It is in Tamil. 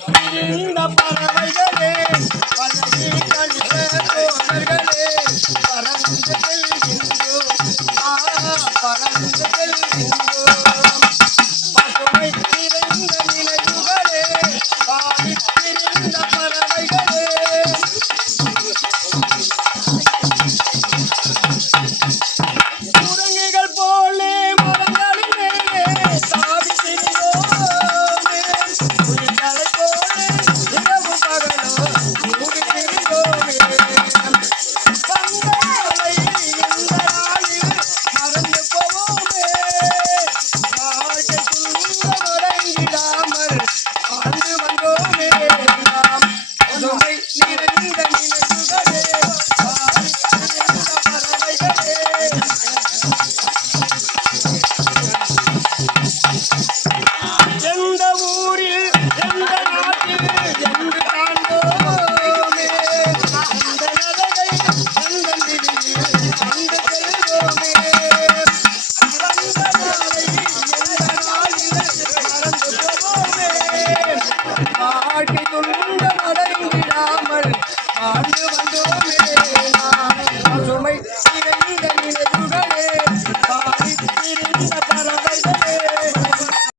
இந்த பறவைகளே பறந்து கண்களே பறந்து எந்த ஊரில் எந்த நாட்டில் என்று காண்போமே அந்த நடையை கண்டன் விதியில் வந்தோமே நாம் சுமை